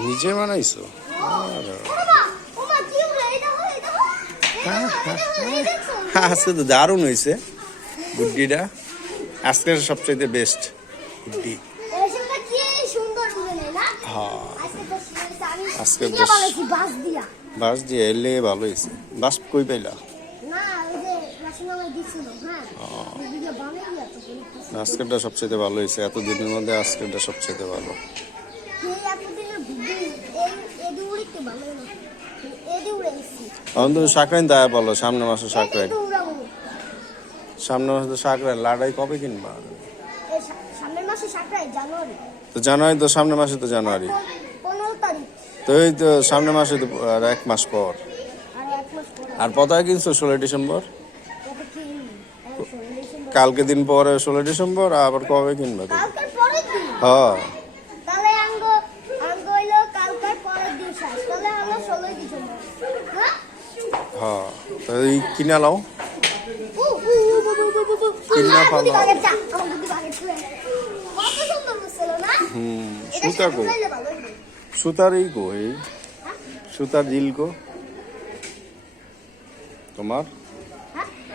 নিজে বানাইছো? হ্যাঁ, হ্যাঁ, দেখছ আজকে তো দারুণ হয়েছে বুদ্ধিটা আজকের সবচেয়ে বেস্ট বুদ্ধি হ্যাঁ আজকে বাস দিয়ে? এলে ভালো হয়েছে বাস কই পাইলা? হ্যাঁ। আজকেরটা সবচেয়ে ভালো হয়েছে এত দিনের মধ্যে আজকেরটা সবচেয়ে ভালো। এখন তো সাকরাইন দেয় বলো সামনে মাসে সাকরাইন। সামনে মাসে তো সাকরাইন লাড়াই কবে কিনবা? তো জানুয়ারি তো সামনে মাসে তো জানুয়ারি। তো এই তো সামনে মাসে তো আর এক মাস পর। আর পতাকা কিনছো ষোলোই ডিসেম্বর? ষোলো ডিসেম্বর। কালকে দিন পরে ষোলোই ডিসেম্বর আবার কবে কিনবা তো হ্যাঁ। বাগের চুলে। কত সুন্দর হচ্ছিল না? হুম, সুতা গো। সুতার এই জিল গো তোমার?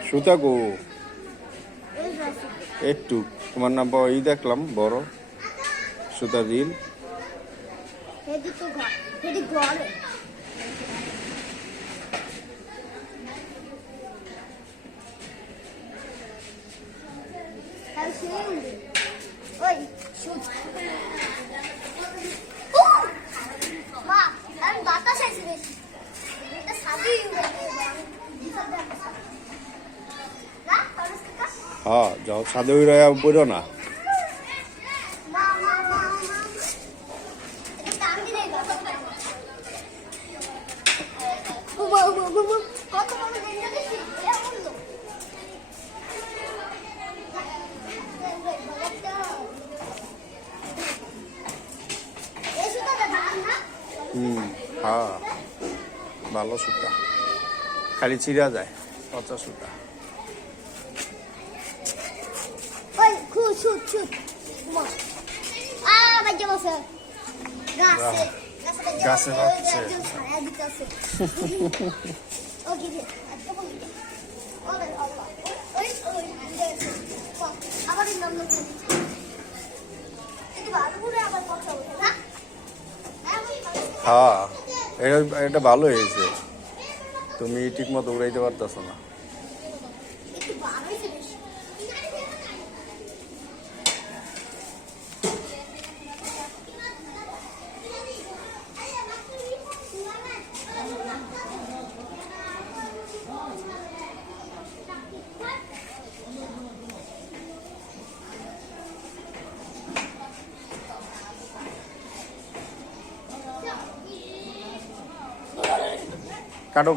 সুতা গো একটু, তোমার নাম এই দেখলাম, বড় সুতার রিল হ্যাঁ যাও সাদে রয়া বইরো না। কত হুম হ্যাঁ ভালো সুতা খালি চিরা যায় পচা সুতা গাছে বাজছে। একজন ছায়া দিতেছে ও কি রে আচ্ছা বলি ওরে আল্লাহ ওই ওই আবার এই নাম লিখে একটু ভালো করে আবার কথা বলে না হ্যাঁ বলি ভালো করে। হ্যাঁ এটা এটা ভালো হয়েছে। তুমি ঠিক মতো উড়াইতে পারতেছো না। এটা হলো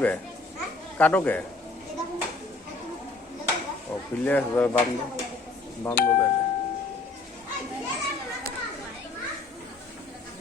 ও ফিরলে বান্ধব বান্ধব